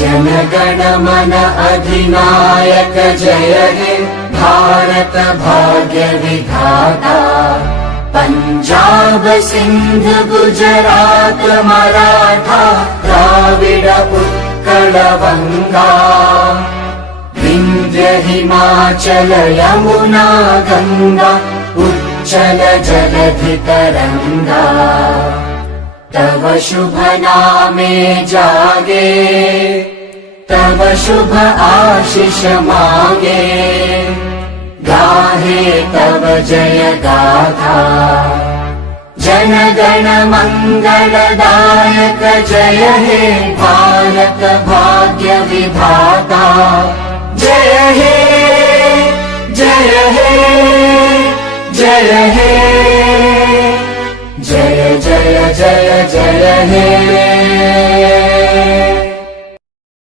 जनगण मन अधिनायक जय हे भारत भाग्य विधाता। पंजाब सिंध गुजरात मराठा द्राविड उत्कल बंगा। विंध्य हिमाचल यमुना गंगा उच्चल जलधि तरंगा। तव शुभ नामे जागे तव शुभ आशीष मांगे। गाहे तव जय गाथा जन गण मंगलदायक जय हे भारत भाग्य विधाता। जय हे जय हे जय हे जय जय जय जय हे।